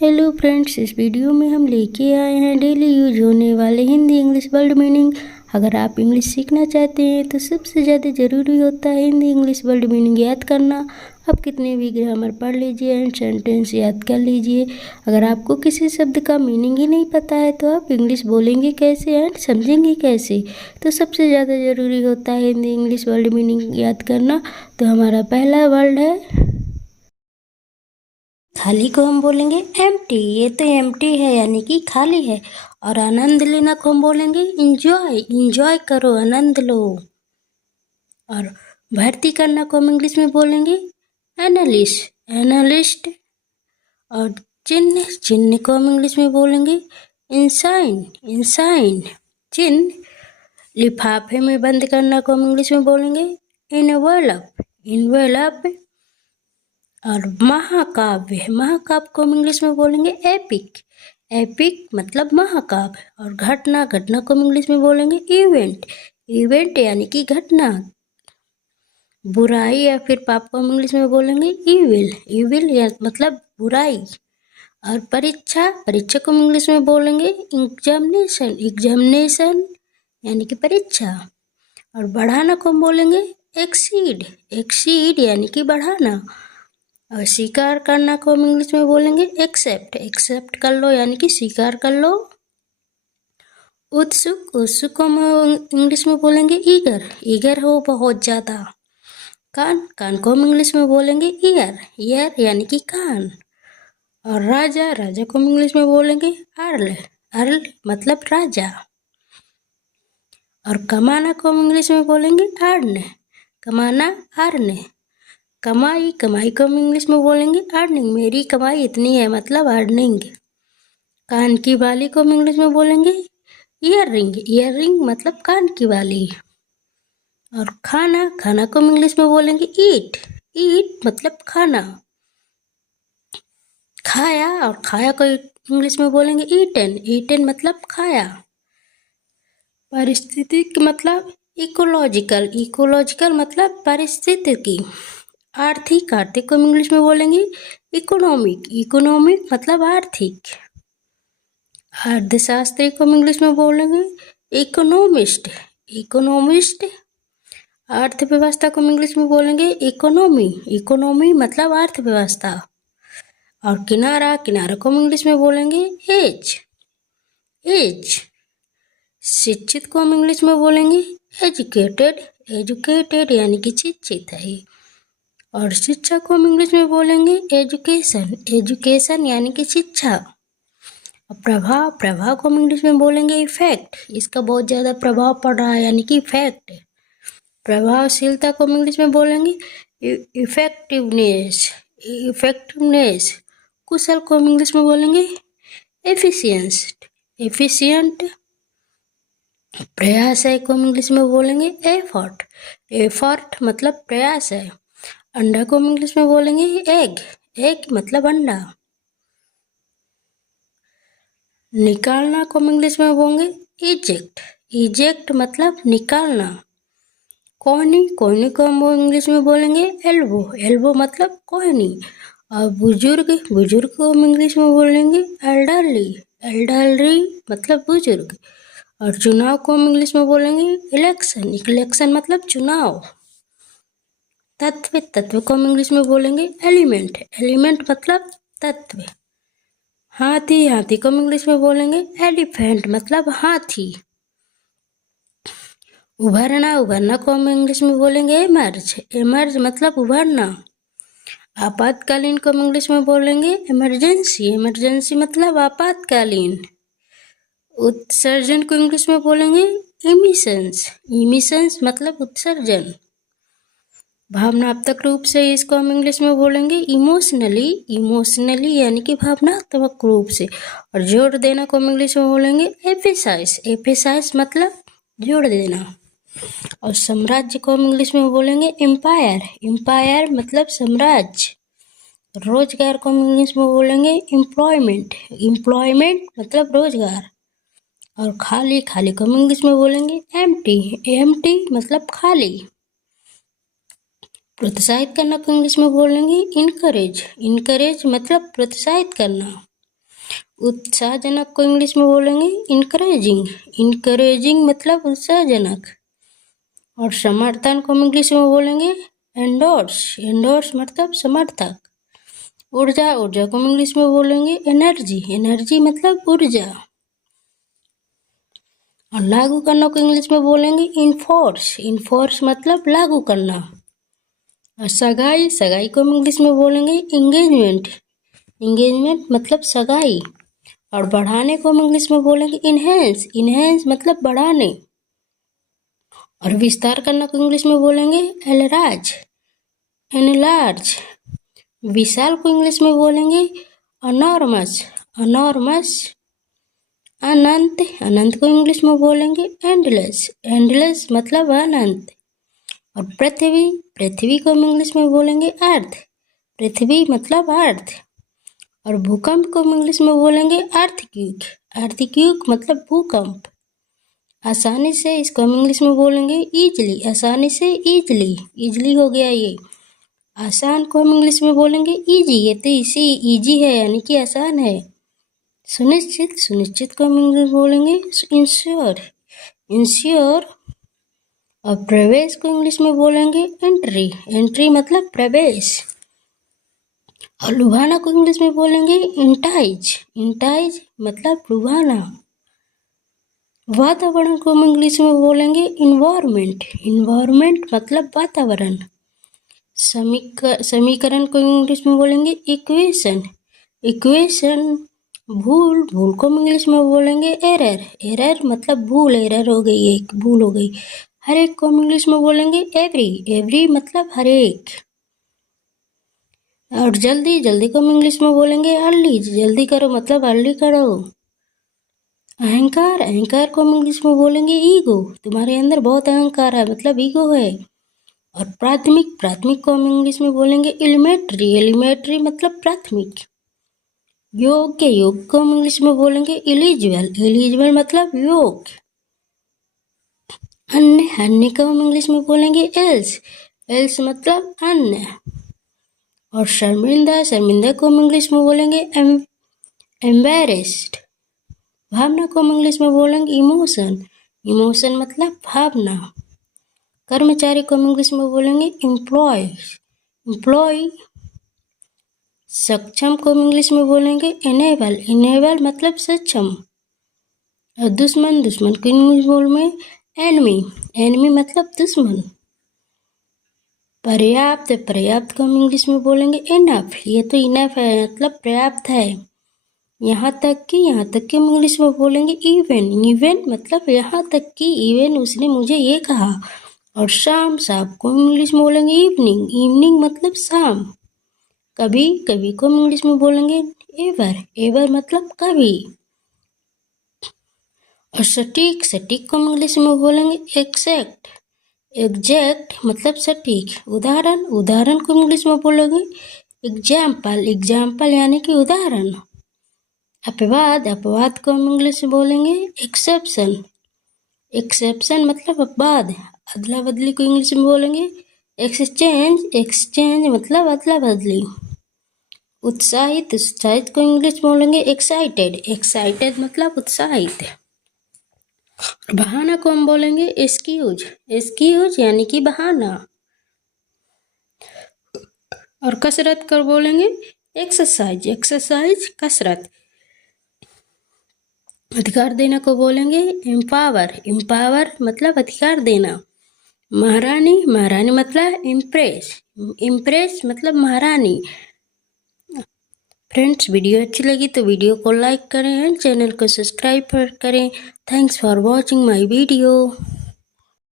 Hello friends, इस video में हम लेके आए हैं डेली यूज होने वाले हिंदी इंग्लिश वर्ड मीनिंग। अगर आप इंग्लिश सीखना चाहते हैं तो सबसे ज़्यादा ज़रूरी होता है हिंदी इंग्लिश वर्ड मीनिंग याद करना। आप कितने भी ग्रामर पढ़ लीजिए एंड सेंटेंस याद कर लीजिए, अगर आपको किसी शब्द का मीनिंग ही नहीं पता है तो आप इंग्लिश बोलेंगे कैसे एंड समझेंगे कैसे। तो सबसे ज़्यादा ज़रूरी होता है हिंदी इंग्लिश वर्ड मीनिंग याद करना। तो हमारा पहला वर्ड है खाली को हम बोलेंगे एम्प्टी। ये तो एम्प्टी है यानी कि खाली है। और आनंद लेना को हम बोलेंगे इंजॉय। इंजॉय करो, आनंद लो। और भर्ती करना को हम इंग्लिश में बोलेंगे एनालिस्ट। एनालिस्ट। और चिन्ह, चिन्ह को हम इंग्लिश में बोलेंगे इंसाइन। इंसाइन चिन्ह। लिफाफे में बंद करना को हम इंग्लिश में बोलेंगे इनवेलप। इनवेलप। और महाकाव्य, महाकाव्य को हम इंग्लिश में बोलेंगे एपिक। एपिक मतलब महाकाव्य। और घटना, घटना को हम इंग्लिश में बोलेंगे इवेंट। इवेंट यानी कि घटना। बुराई या फिर पाप को हम इंग्लिश में बोलेंगे इविल। इविल या मतलब बुराई। और परीक्षा, परीक्षा को हम इंग्लिश में बोलेंगे एग्जामिनेशन। एग्जामिनेशन यानी कि परीक्षा। और बढ़ाना को हम बोलेंगे एक्सीड। एक्सीड यानी कि बढ़ाना। और स्वीकार करना को हम इंग्लिश में बोलेंगे एक्सेप्ट। एक्सेप्ट कर लो यानी कि स्वीकार कर लो। उत्सुक, उत्सुक को हम इंग्लिश में बोलेंगे ईगर। ईगर हो बहुत ज़्यादा। कान, कान को हम इंग्लिश में बोलेंगे ईयर। ईयर यानी कि कान। और राजा, राजा को हम इंग्लिश में बोलेंगे अर्ल। अर्ल मतलब राजा। और कमाना को हम इंग्लिश में बोलेंगे अर्न। कमाना, अर्न। कमाई, कमाई को हम इंग्लिश में बोलेंगे अर्निंग। मेरी कमाई इतनी है मतलब अर्निंग। कान की बाली को हम इंग्लिश में बोलेंगे ईयर रिंग। ईयर रिंग मतलब कान की बाली। और खाना, खाना को हम इंग्लिश में बोलेंगे ईट। ईट मतलब खाना, खाया। और खाया को इंग्लिश में बोलेंगे ईटन। ईटन मतलब खाया। पारिस्थितिक मतलब इकोलॉजिकल। इकोलॉजिकल मतलब पारिस्थितिकी। आर्थिक, आर्थिक को हम इंग्लिश में बोलेंगे इकोनॉमिक। इकोनॉमिक मतलब आर्थिक। अर्थशास्त्री को हम इंग्लिश में बोलेंगे इकोनॉमिस्ट। इकोनॉमिस्ट। अर्थव्यवस्था को हम इंग्लिश में बोलेंगे इकोनॉमी। इकोनॉमी मतलब अर्थव्यवस्था। और किनारा, किनारा को हम इंग्लिश में बोलेंगे एज। एज। शिक्षित को हम इंग्लिश में बोलेंगे एजुकेटेड। एजुकेटेड यानी कि शिक्षित है। और शिक्षा को हम इंग्लिश में बोलेंगे एजुकेशन। एजुकेशन यानी कि शिक्षा। और प्रभाव, प्रभाव को हम इंग्लिश में बोलेंगे इफेक्ट। इसका बहुत ज़्यादा प्रभाव पड़ रहा है यानी कि इफेक्ट। प्रभावशीलता को हम इंग्लिश में बोलेंगे इफेक्टिवनेस। इफेक्टिवनेस। कुशल को हम इंग्लिश में बोलेंगे एफिशिएंस। एफिशिएंट। प्रयास है को हम इंग्लिश में बोलेंगे एफर्ट। एफर्ट मतलब प्रयास है। अंडा को हम इंग्लिश में बोलेंगे एग। एग मतलब अंडा। निकालना को हम इंग्लिश में बोलेंगे इजेक्ट। इजेक्ट मतलब निकालना। कोहनी, कोहनी को हम इंग्लिश में बोलेंगे एल्बो। एल्बो मतलब कोहनी। और बुजुर्ग, बुजुर्ग को हम इंग्लिश में बोलेंगे एल्डरली। एल्डरली मतलब बुजुर्ग। और चुनाव को हम इंग्लिश में बोलेंगे इलेक्शन। इलेक्शन मतलब चुनाव। तत्व, तत्व को हम इंग्लिश में बोलेंगे एलिमेंट। एलिमेंट मतलब तत्व। हाथी, हाथी को हम इंग्लिश में बोलेंगे एलिफेंट मतलब हाथी। उभरना, उभरना को हम इंग्लिश में बोलेंगे एमर्ज। एमर्ज मतलब उभरना। आपातकालीन को हम इंग्लिश में बोलेंगे इमरजेंसी। इमरजेंसी मतलब आपातकालीन। उत्सर्जन को इंग्लिश में बोलेंगे इमिशंस। इमिशंस मतलब उत्सर्जन। भावनात्मक रूप से इसको हम इंग्लिश में बोलेंगे इमोशनली। इमोशनली यानी कि भावनात्मक रूप से। और जोड़ देना को हम इंग्लिश में बोलेंगे एफेसाइज। एफेसाइज मतलब जोड़ देना। और साम्राज्य को हम इंग्लिश में बोलेंगे एम्पायर। एम्पायर मतलब साम्राज्य। रोजगार को हम इंग्लिश में बोलेंगे एम्प्लॉयमेंट। एम्प्लॉयमेंट मतलब रोजगार। और खाली, खाली को हम इंग्लिश में बोलेंगे एम्प्टी। एम्प्टी मतलब खाली। प्रोत्साहित करना को इंग्लिश में बोलेंगे इनकरेज। इनकरेज मतलब प्रोत्साहित करना। उत्साहजनक को इंग्लिश में बोलेंगे इनकरेजिंग। इनकरेजिंग मतलब उत्साहजनक। और समर्थन को हम इंग्लिश में बोलेंगे एंडोर्स। एंडोर्स मतलब समर्थक। ऊर्जा, ऊर्जा को हम इंग्लिश में बोलेंगे एनर्जी। एनर्जी मतलब ऊर्जा। और लागू करना को इंग्लिश में बोलेंगे इनफोर्स। इनफोर्स मतलब लागू करना। और सगाई, सगाई को हम इंग्लिश में बोलेंगे इंगेजमेंट। इंगेजमेंट मतलब सगाई। और बढ़ाने को हम इंग्लिश में बोलेंगे इनहेंस। इनहेंस मतलब बढ़ाने। और विस्तार करना को इंग्लिश में बोलेंगे एलराज, एनलार्ज। विशाल को इंग्लिश में बोलेंगे अनॉर्मस। अनॉर्मस। अनंत, अनंत को इंग्लिश में बोलेंगे एंडलेस। एंडलेस मतलब अनंत। और पृथ्वी, पृथ्वी को हम इंग्लिश में बोलेंगे अर्थ। पृथ्वी मतलब अर्थ। और भूकंप को हम इंग्लिश में बोलेंगे अर्थक्वेक। अर्थक्वेक मतलब भूकंप। आसानी से, इसको हम इंग्लिश में बोलेंगे ईजली। आसानी से, ईजली। ईजली हो गया ये। आसान को हम इंग्लिश में बोलेंगे ईजी। ये तो इसी ईजी है यानी कि आसान है। सुनिश्चित, सुनिश्चित को हम इंग्लिश में बोलेंगे इंश्योर। इंश्योर। और प्रवेश को इंग्लिश में बोलेंगे एंट्री। एंट्री मतलब प्रवेश। और लुभाना को इंग्लिश में बोलेंगे इंटाइज। इंटाइज मतलब लुभाना। वातावरण को हम इंग्लिश में बोलेंगे इन्वायरमेंट। इन्वायरमेंट मतलब वातावरण। समीकरण को इंग्लिश में बोलेंगे इक्वेशन। इक्वेशन। भूल, भूल को हम इंग्लिश में बोलेंगे एरर। एरर मतलब भूल। एरर हो गई, एक भूल हो गई। हर एक को हम इंग्लिश में बोलेंगे एवरी। एवरी मतलब हर एक। और जल्दी, जल्दी को हम इंग्लिश में बोलेंगे अर्ली। जल्दी करो मतलब अर्ली करो। अहंकार, अहंकार को हम इंग्लिश में बोलेंगे ईगो। तुम्हारे अंदर बहुत अहंकार है मतलब ईगो है। और प्राथमिक, प्राथमिक को हम इंग्लिश में बोलेंगे एलिमेंट्री। एलिमेंट्री मतलब प्राथमिक। योग्य, योग को हम इंग्लिश में बोलेंगे एलिजिबल। एलिजिबल मतलब योग्य। अन्य, अन्य को हम इंग्लिश में बोलेंगे एल्स। एल्स मतलब अन्य। और शर्मिंदा, शर्मिंदा को हम इंग्लिश में बोलेंगे एम्बेरेस्ड। भावना को हम इंग्लिश में बोलेंगे इमोशन। इमोशन मतलब भावना। कर्मचारी को हम इंग्लिश में बोलेंगे एम्प्लॉय। एम्प्लॉय। सक्षम को हम इंग्लिश में बोलेंगे इनेबल। इनेबल मतलब सक्षम। और दुश्मन, दुश्मन को इंग्लिश बोलेंगे एनिमी। एनिमी मतलब दुश्मन। पर्याप्त, पर्याप्त को हम इंग्लिश में बोलेंगे इनफ। ये तो इनफ है मतलब पर्याप्त है। यहाँ तक कि, यहाँ तक कि हम इंग्लिश में बोलेंगे इवन। इवन मतलब यहाँ तक कि, इवन उसने मुझे ये कहा। और शाम, शाम को हम इंग्लिश में बोलेंगे इवनिंग। इवनिंग मतलब शाम। कभी, कभी को हम इंग्लिश में बोलेंगे एवर। एवर मतलब कभी। और सटीक, सटीक को हम इंग्लिश में बोलेंगे एग्जैक्ट। एग्जैक्ट मतलब सटीक। उदाहरण, उदाहरण को इंग्लिश में बोलेंगे एग्जाम्पल। एग्जाम्पल यानी कि उदाहरण। अपवाद, अपवाद को हम इंग्लिश में बोलेंगे एक्सेप्शन। एक्सेप्शन मतलब अपवाद। अदला बदली को इंग्लिश में बोलेंगे एक्सचेंज। एक्सचेंज मतलब अदला बदली। उत्साहित, उत्साहित को इंग्लिश में बोलेंगे एक्साइटेड। एक्साइटेड मतलब उत्साहित। बहाना को हम बोलेंगे एक्सक्यूज। एक्सक्यूज यानी कि बहाना। और कसरत कर बोलेंगे एक्सरसाइज। एक्सरसाइज कसरत। अधिकार देना को बोलेंगे एम्पावर। एम्पावर मतलब अधिकार देना। महारानी, महारानी मतलब इम्प्रेस। इम्प्रेस मतलब महारानी। फ्रेंड्स, वीडियो अच्छी लगी तो वीडियो को लाइक करें एंड चैनल को सब्सक्राइब करें। Thanks for watching my video.